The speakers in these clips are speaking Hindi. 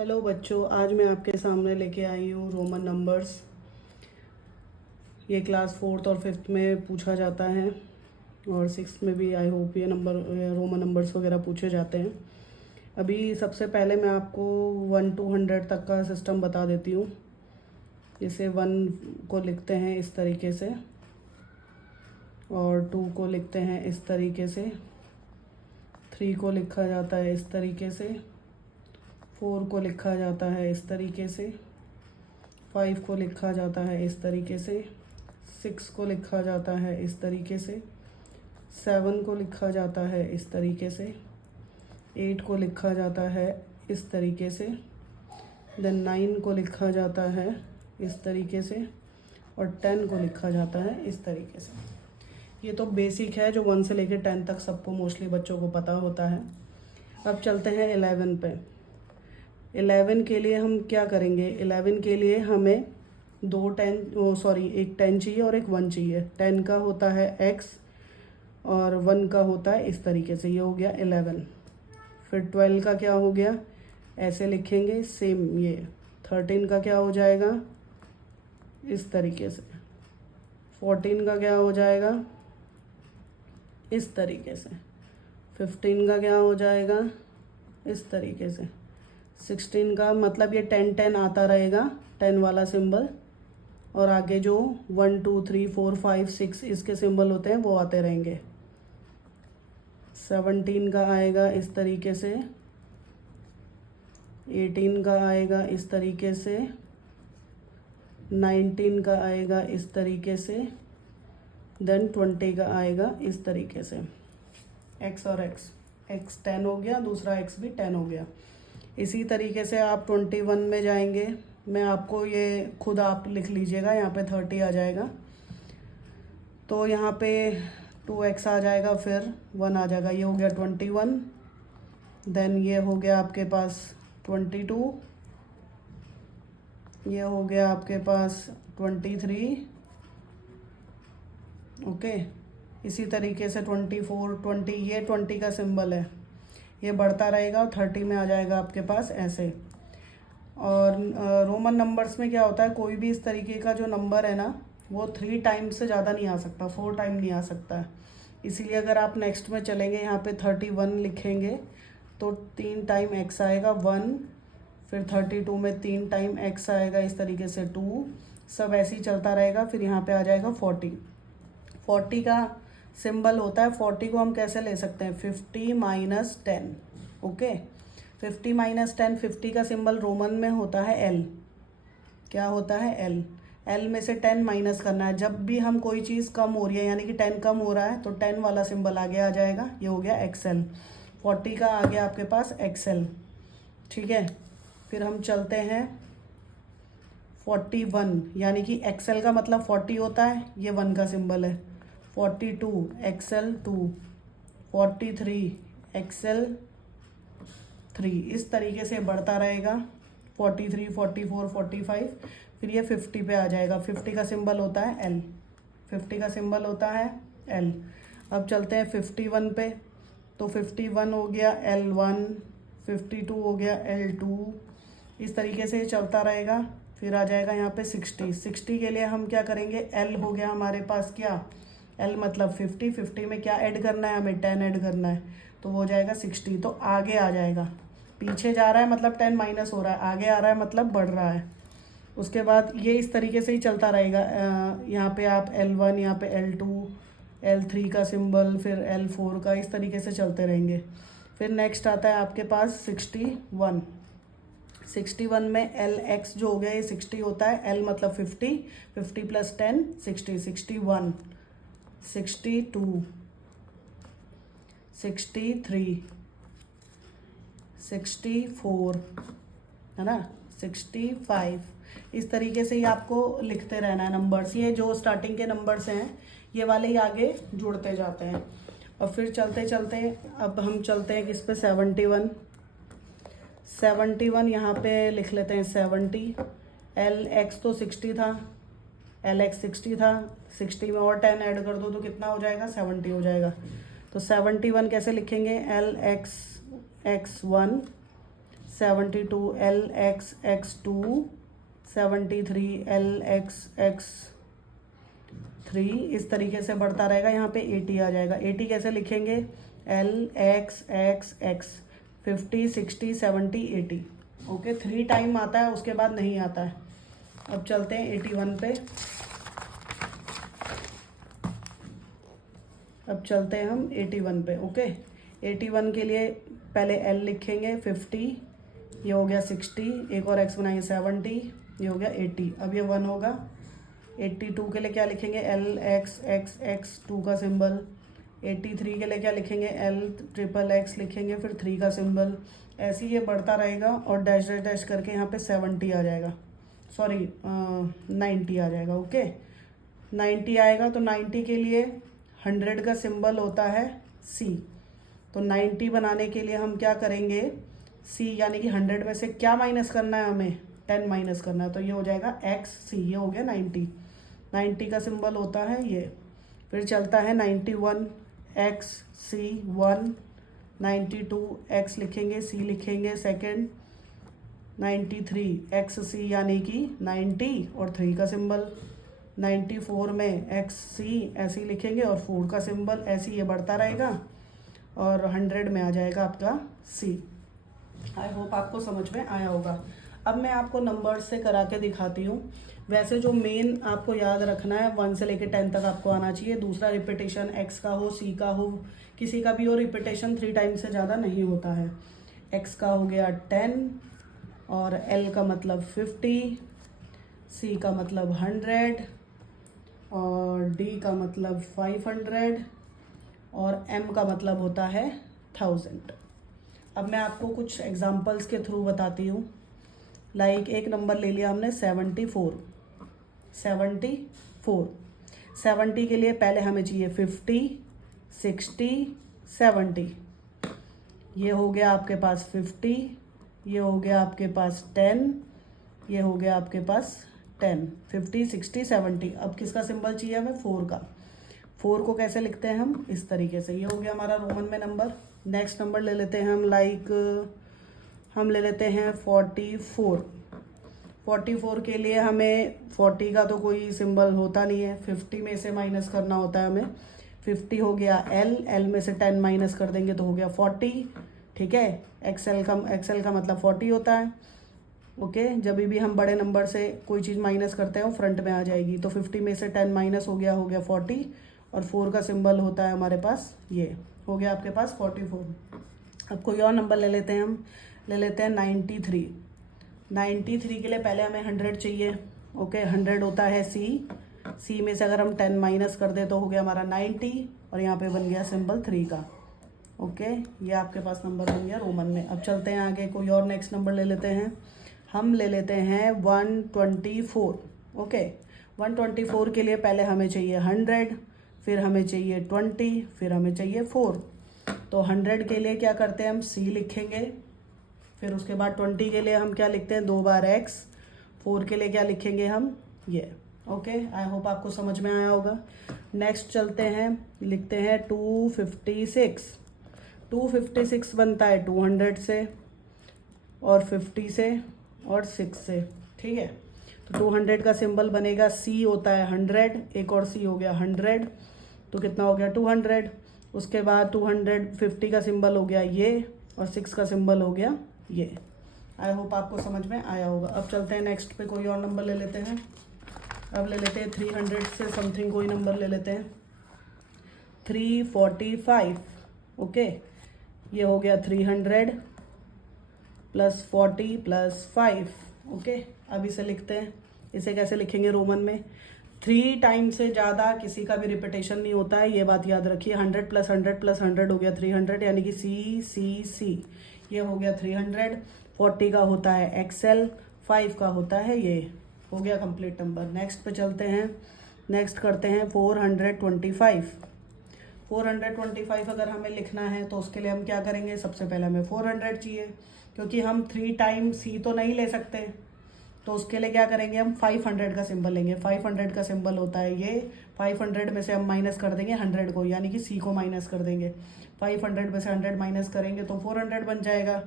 हेलो बच्चों, आज मैं आपके सामने लेके आई हूँ रोमन नंबर्स। ये क्लास 4th और 5th में पूछा जाता है और 6th में भी आई होप ये रोमन नंबर्स वगैरह पूछे जाते हैं। अभी सबसे पहले मैं आपको 1 to 100 तक का सिस्टम बता देती हूँ। जैसे 1 को लिखते हैं इस तरीके से और 2 को लिखते हैं इस तरीके से, 3 को लिखा जाता है इस तरीके से, 4 को लिखा जाता है इस तरीके से, 5 को लिखा जाता है इस तरीके से, 6 को लिखा जाता है इस तरीके से, 7 को लिखा जाता है इस तरीके से, 8 को लिखा जाता है इस तरीके से, देन 9 को लिखा जाता है इस तरीके से और 10 को लिखा जाता है इस तरीके से। ये तो बेसिक है जो 1 से लेकर 10 तक सबको मोस्टली बच्चों को पता होता है। अब चलते हैं 11 पे। 11 के लिए हम क्या करेंगे? 11 के लिए हमें एक 10 चाहिए और एक 1 चाहिए। 10 का होता है x और 1 का होता है इस तरीके से। ये हो गया 11। फिर 12 का क्या हो गया? ऐसे लिखेंगे सेम। ये 13 का क्या हो जाएगा? इस तरीके से। 14 का क्या हो जाएगा? इस तरीके से। 15 का क्या हो जाएगा? इस तरीके से। 16 का मतलब ये 10 आता रहेगा, 10 वाला सिंबल, और आगे जो 1 2 3 4 5 6 इसके सिंबल होते हैं वो आते रहेंगे। 17 का आएगा इस तरीके से, 18 का आएगा इस तरीके से, 19 का आएगा इस तरीके से, देन 20 का आएगा इस तरीके से। x और x 10 हो गया, दूसरा x भी 10 हो गया। इसी तरीके से आप 21 में जाएंगे। मैं आपको ये खुद आप लिख लीजिएगा, यहाँ पे 30 आ जाएगा तो यहाँ पे 2x आ जाएगा, फिर 1 आ जाएगा। ये हो गया 21। देन ये हो गया आपके पास 22, ये हो गया आपके पास 23। ओके, इसी तरीके से 24 20, ये 20 का सिंबल है, ये बढ़ता रहेगा और 30 में आ जाएगा आपके पास ऐसे। और रोमन नंबर्स में क्या होता है, कोई भी इस तरीके का जो नंबर है ना वो 3 टाइम से ज़्यादा नहीं आ सकता, 4 टाइम नहीं आ सकता है। इसीलिए अगर आप नेक्स्ट में चलेंगे यहाँ पे 31 लिखेंगे तो 3 टाइम x आएगा 1, फिर 32 में 3 टाइम x आएगा इस तरीके से 2, सब ऐसे ही चलता रहेगा। फिर यहाँ पे आ जाएगा 40 का सिंबल होता है। 40 को हम कैसे ले सकते हैं? 50 माइनस 10। ओके, 50 माइनस 10, 50 का सिंबल रोमन में होता है L। क्या होता है? L में से 10 माइनस करना है। जब भी हम कोई चीज़ कम हो रही है, यानी कि 10 कम हो रहा है, तो 10 वाला सिंबल आगे आ जाएगा। ये हो गया XL। 40 का आ गया आपके पास XL। ठीक है, फिर हम चलते हैं 41, यानी कि XL का मतलब 40 होता है, ये 1 का सिंबल है। 42 XL 2, 43 XL 3, इस तरीके से बढ़ता रहेगा। 43 44 45, फिर ये 50 पे आ जाएगा। 50 का सिंबल होता है L, 50 का सिंबल होता है L। अब चलते हैं 51 पे, तो 51 हो गया L1, 52 हो गया L2, इस तरीके से चलता रहेगा। फिर आ जाएगा यहाँ पे 60 के लिए हम क्या करेंगे? L हो गया हमारे पास क्या? L मतलब 50 में क्या ऐड करना है? हमें 10 ऐड करना है, तो वो हो जाएगा 60। तो आगे आ जाएगा, पीछे जा रहा है मतलब 10 माइनस हो रहा है, आगे आ रहा है मतलब बढ़ रहा है। उसके बाद ये इस तरीके से ही चलता रहेगा। यहाँ पे आप L1, यहाँ पे L2, L3 का सिंबल, फिर L4 का, इस तरीके से चलते रहेंगे। फिर नेक्स्ट आता है आपके पास 61। 61 में LX जो हो गया ये 60 होता है। L मतलब 50, 50 प्लस 10 60, 61, 62, 63, 64, है ना, 65। इस तरीके से ही आपको लिखते रहना है नंबर्स। ये जो स्टार्टिंग के नंबर्स हैं ये वाले ही आगे जुड़ते जाते हैं। और फिर चलते चलते अब हम चलते हैं किस पे? 71 यहाँ पे लिख लेते हैं 70। LX तो 60 था, LX 60 था, 60 में और 10 ऐड कर दो तो कितना हो जाएगा? 70 हो जाएगा। तो 71 कैसे लिखेंगे? LX X1, 72 LXX2, 73 LXX3, इस तरीके से बढ़ता रहेगा। यहाँ पे 80 आ जाएगा। 80 कैसे लिखेंगे? LXXX, 50 60 70 80। ओके, 3 टाइम आता है, उसके बाद नहीं आता है। अब चलते हैं 81 पे। अब चलते हैं हम 81 पे। ओके, 81 के लिए पहले L लिखेंगे 50, ये हो गया 60, एक और x बनाएंगे 70, ये हो गया 80। अब ये 1 होगा। 82 के लिए क्या लिखेंगे? LXXX2 का सिंबल। 83 के लिए क्या लिखेंगे? LXXX लिखेंगे, फिर 3 का सिंबल। ऐसे ही ये बढ़ता रहेगा और डैश डैश डैश करके यहाँ पे 70 आ जाएगा, सॉरी 90 आ जाएगा। ओके, 90 आएगा तो 90 के लिए 100 का सिंबल होता है C। तो 90 बनाने के लिए हम क्या करेंगे? C यानी कि 100 में से क्या माइनस करना है हमें? 10 माइनस करना है, तो ये हो जाएगा XC। ये हो गया 90। 90 का सिंबल होता है ये। फिर चलता है 91 XC1, 92 X लिखेंगे, C लिखेंगे सेकेंड, 93 XC यानी कि 90 और 3 का सिंबल। 94 में XC ऐसे ही लिखेंगे और 4 का सिंबल। ऐसे ही ये बढ़ता रहेगा और 100 में आ जाएगा आपका C। आई होप आपको समझ में आया होगा। अब मैं आपको नंबर्स से करा के दिखाती हूँ। वैसे जो मेन आपको याद रखना है 1 से लेकर 10 तक आपको आना चाहिए। दूसरा रिपीटेशन x का हो, C का हो, किसी का भी हो, रिपीटेशन 3 टाइम से ज़्यादा नहीं होता है। x का हो गया 10 और L का मतलब 50, C का मतलब 100 और D का मतलब 500 और M का मतलब होता है 1000। अब मैं आपको कुछ एग्जांपल्स के थ्रू बताती हूँ। लाइक एक नंबर ले लिया हमने 74। 70 के लिए पहले हमें चाहिए 50, 60, 70। ये हो गया आपके पास 50, ये हो गया आपके पास 10, ये हो गया आपके पास 10। 50, 60, 70। अब किसका सिंबल चाहिए हमें? 4 का। 4 को कैसे लिखते हैं हम? इस तरीके से। ये हो गया हमारा रोमन में नंबर। नेक्स्ट नंबर ले लेते हैं हम, लाइक हम ले लेते हैं 44। 44 के लिए हमें 40 का तो कोई सिंबल होता नहीं है, 50 में से माइनस करना होता है हमें। 50 हो गया L में से 10 माइनस कर देंगे तो हो गया 40। ठीक है, एक्सएल का मतलब 40 होता है। ओके, जब भी हम बड़े नंबर से कोई चीज़ माइनस करते हैं वो फ्रंट में आ जाएगी। तो 50 में से 10 माइनस हो गया 40 और 4 का सिंबल होता है हमारे पास, ये हो गया आपके पास 44। अब कोई और नंबर ले लेते हैं हम, ले लेते हैं 93। 93 के लिए पहले हमें 100 चाहिए। ओके, 100 होता है C में से अगर हम 10 माइनस कर दे तो हो गया हमारा 90 और यहाँ पे बन गया सिंबल 3 का। ओके, ये आपके पास नंबर बन गया रोमन में। अब चलते हैं आगे, कोई और नेक्स्ट नंबर ले लेते हैं। हम ले लेते हैं 124। ओके, 124 के लिए पहले हमें चाहिए 100, फिर हमें चाहिए 20, फिर हमें चाहिए 4। तो 100 के लिए क्या करते हैं हम? C लिखेंगे, फिर उसके बाद 20 के लिए हम क्या लिखते हैं? 2 बार X। 4 के लिए क्या लिखेंगे हम? ये। ओके, आई होप आपको समझ में आया होगा। नेक्स्ट चलते हैं, लिखते हैं 256। 256 बनता है 200 से और 50 से और 6 से। ठीक है, तो 200 का सिंबल बनेगा, C होता है 100, एक और C हो गया 100, तो कितना हो गया 200। उसके बाद 250 का सिंबल हो गया ये और 6 का सिंबल हो गया ये। आई होप आपको समझ में आया होगा। अब चलते हैं नेक्स्ट पे, कोई और नंबर ले लेते हैं। अब ले लेते हैं 300 से समथिंग कोई नंबर ले लेते हैं, 345। ओके, ये हो गया 300 प्लस 40 प्लस 5। ओके, अब इसे लिखते हैं। इसे कैसे लिखेंगे रोमन में? 3 टाइम से ज़्यादा किसी का भी रिपीटेशन नहीं होता है, ये बात याद रखिए। 100 प्लस 100 प्लस 100 हो गया 300, यानी कि C। ये हो गया 300। 40 का होता है XL, 5 का होता है ये। हो गया कंप्लीट नंबर। नेक्स्ट पे चलते हैं, नेक्स्ट करते हैं 425। 425 अगर हमें लिखना है तो उसके लिए हम क्या करेंगे? सबसे पहले हमें 400 चाहिए, क्योंकि हम 3 टाइम C तो नहीं ले सकते। तो उसके लिए क्या करेंगे हम 500 का सिंबल लेंगे। 500 का सिंबल होता है ये, 500 में से हम माइनस कर देंगे 100 को, यानी कि सी को माइनस कर देंगे। 500 में से 100 माइनस करेंगे तो 400 बन जाएगा।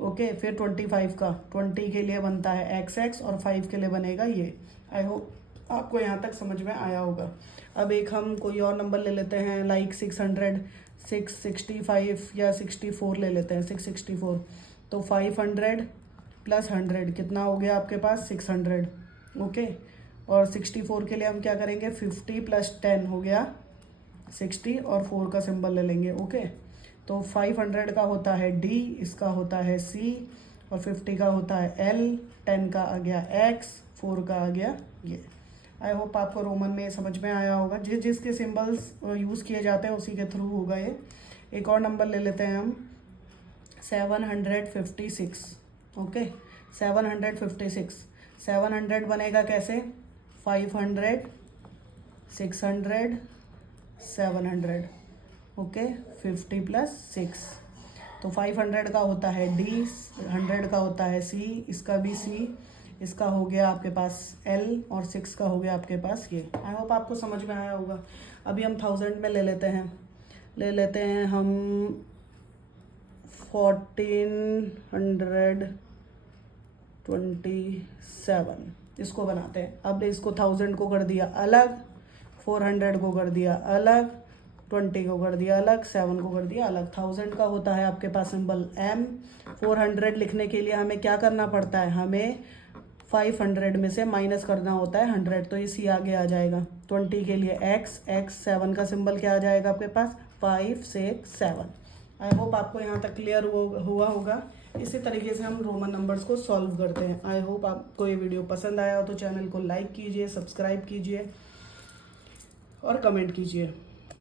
ओके, फिर 25 का 20 के लिए बनता है XX और 5 के लिए बनेगा ये। आई होप आपको यहाँ तक समझ में आया होगा। अब एक हम कोई और नंबर ले लेते हैं, लाइक 600, 665 या 64 ले लेते हैं, 664। तो 500 प्लस 100 कितना हो गया आपके पास, 600। ओके, और 64 के लिए हम क्या करेंगे, 50 प्लस 10 हो गया 60 और 4 का सिंबल ले लेंगे। ओके, तो 500 का होता है D, इसका होता है C और 50 का होता है L, 10 का आ गया X, 4 का आ गया ये। आई होप आपको रोमन में समझ में आया होगा। जिसके सिंबल्स यूज़ किए जाते हैं उसी के थ्रू होगा ये। एक और नंबर ले लेते हैं हम, 756। ओके, 756। 700 बनेगा कैसे, 500, 600, 700। Okay, 50 plus 6। तो 500 का होता है D, 100 का होता है C, इसका भी C, इसका हो गया आपके पास L और 6 का हो गया आपके पास ये। आई होप आपको समझ में आया होगा। अभी हम 1000 में ले लेते हैं हम 1427, इसको बनाते हैं। अब इसको 1000 को कर दिया अलग, 400 को कर दिया अलग, 20 को कर दिया अलग, 7 को कर दिया अलग। 1000 का होता है आपके पास सिंबल M। 400 लिखने के लिए हमें क्या करना पड़ता है, हमें 500 में से माइनस करना होता है 100, तो ये C आगे आ जाएगा। 20 के लिए X, 7 का सिंबल क्या आ जाएगा आपके पास, 5, 6, 7। आई होप आपको यहाँ तक क्लियर हुआ होगा। इसी तरीके से हम रोमन नंबर्स को सॉल्व करते हैं। आई होप आपको ये वीडियो पसंद आया हो तो चैनल को लाइक कीजिए, सब्सक्राइब कीजिए और कमेंट कीजिए।